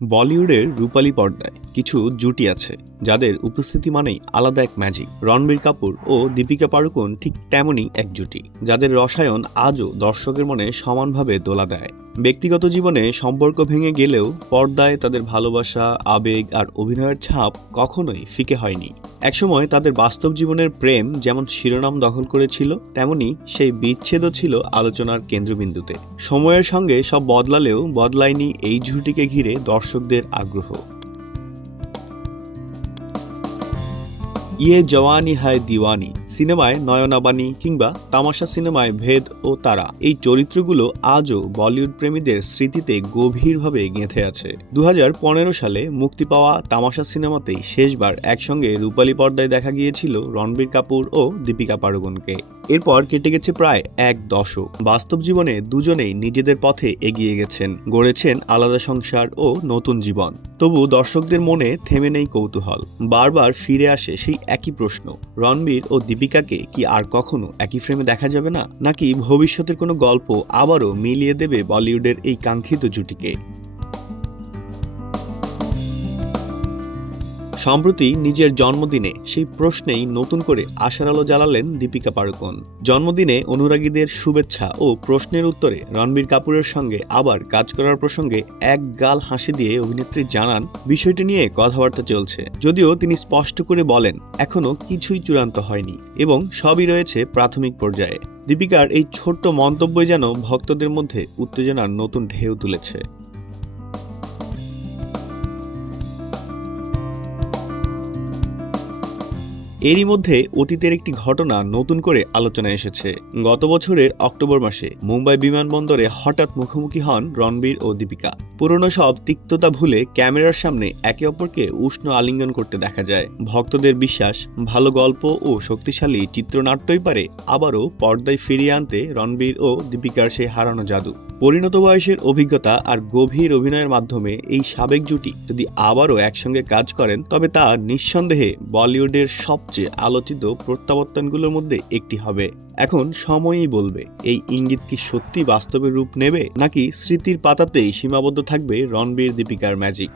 বলিউডের রূপালী পর্দায় কিছু জুটি আছে যাদের উপস্থিতি মানেই আলাদা এক ম্যাজিক। রণবীর কাপুর ও দীপিকা পাড়ুকোন ঠিক তেমনই এক জুটি, যাদের রসায়ন আজও দর্শকের মনে সমানভাবে দোলা দেয়। ব্যক্তিগত জীবনে সম্পর্ক ভেঙে গেলেও পর্দায় তাদের ভালোবাসা, আবেগ আর অভিনয়ের ছাপ কখনোই ফিকে হয়নি। একসময় তাদের বাস্তব জীবনের প্রেম যেমন শিরোনাম দখল করেছিল, তেমনি সেই বিচ্ছেদও ছিল আলোচনার কেন্দ্রবিন্দুতে। সময়ের সঙ্গে সব বদলালেও বদলায়নি এই জুটিকে ঘিরে দর্শকদের আগ্রহ। ইয়ে জওয়ানি হায় দিওয়ানি সিনেমায় নয়না বানি কিংবা তামাশা সিনেমায় ভেদ ও তারা, এই চরিত্রগুলো আজও বলিউড প্রেমীদের স্মৃতিতে গভীরভাবে গেঁথে আছে। 2015 সালে মুক্তি পাওয়া তামাশা সিনেমাতেই শেষবার একসঙ্গে রূপালী পর্দায় দেখা গিয়েছিল রণবীর কাপুর ও দীপিকা পাড়ুকোনকে। এরপর কেটে গেছে প্রায় এক দশক। বাস্তব জীবনে দুজনেই নিজেদের পথে এগিয়ে গেছেন, গড়েছেন আলাদা সংসার ও নতুন জীবন। তবু দর্শকদের মনে থেমে নেই কৌতূহল। বারবার ফিরে আসে সেই একই প্রশ্ন, রণবীর ও দীপিকাকে কি আর কখনো একই ফ্রেমে দেখা যাবে না, নাকি ভবিষ্যতের কোনো গল্প আবারও মিলিয়ে দেবে বলিউডের এই কাঙ্ক্ষিত জুটিকে। সম্প্রতি নিজের জন্মদিনে সেই প্রশ্নেই নতুন করে আশার আলো জ্বালালেন দীপিকা পাড়ুকোন। জন্মদিনে অনুরাগীদের শুভেচ্ছা ও প্রশ্নের উত্তরে রণবীর কাপুরের সঙ্গে আবার কাজ করার প্রসঙ্গে এক গাল হাসি দিয়ে অভিনেত্রী জানান, বিষয়টি নিয়ে কথাবার্তা চলছে, যদিও তিনি স্পষ্ট করে বলেন এখনো কিছুই চূড়ান্ত হয়নি এবং সবই রয়েছে প্রাথমিক পর্যায়ে। দীপিকার এই ছোট্ট মন্তব্যই যেন ভক্তদের মধ্যে উত্তেজনার নতুন ঢেউ তুলেছে। এরই মধ্যে অতীতের একটি ঘটনা নতুন করে আলোচনায় এসেছে। গত বছরের অক্টোবর মাসে মুম্বাই বিমানবন্দরে হঠাৎ মুখোমুখি হন রণবীর ও দীপিকা। পুরনো সব তিক্ততা ভুলে ক্যামেরার সামনে একে অপরকে উষ্ণ আলিঙ্গন করতে দেখা যায়। ভক্তদের বিশ্বাস, ভালো গল্প ও শক্তিশালী চিত্রনাট্যই পারে আবারও পর্দায় ফিরিয়ে আনতে রণবীর ও দীপিকার সেই হারানো জাদু। পরিণত বয়সের অভিজ্ঞতা আর গভীর অভিনয়ের মাধ্যমে এই সাবেক জুটি যদি আবারও একসঙ্গে কাজ করেন, তবে তা নিঃসন্দেহে বলিউডের সবচেয়ে আলোচিত প্রত্যাবর্তনগুলোর মধ্যে একটি হবে। এখন সময়ই বলবে এই ইঙ্গিত কি সত্যি বাস্তবে রূপ নেবে, নাকি স্মৃতির পাতাতেই সীমাবদ্ধ থাকবে রণবীর দীপিকার ম্যাজিক।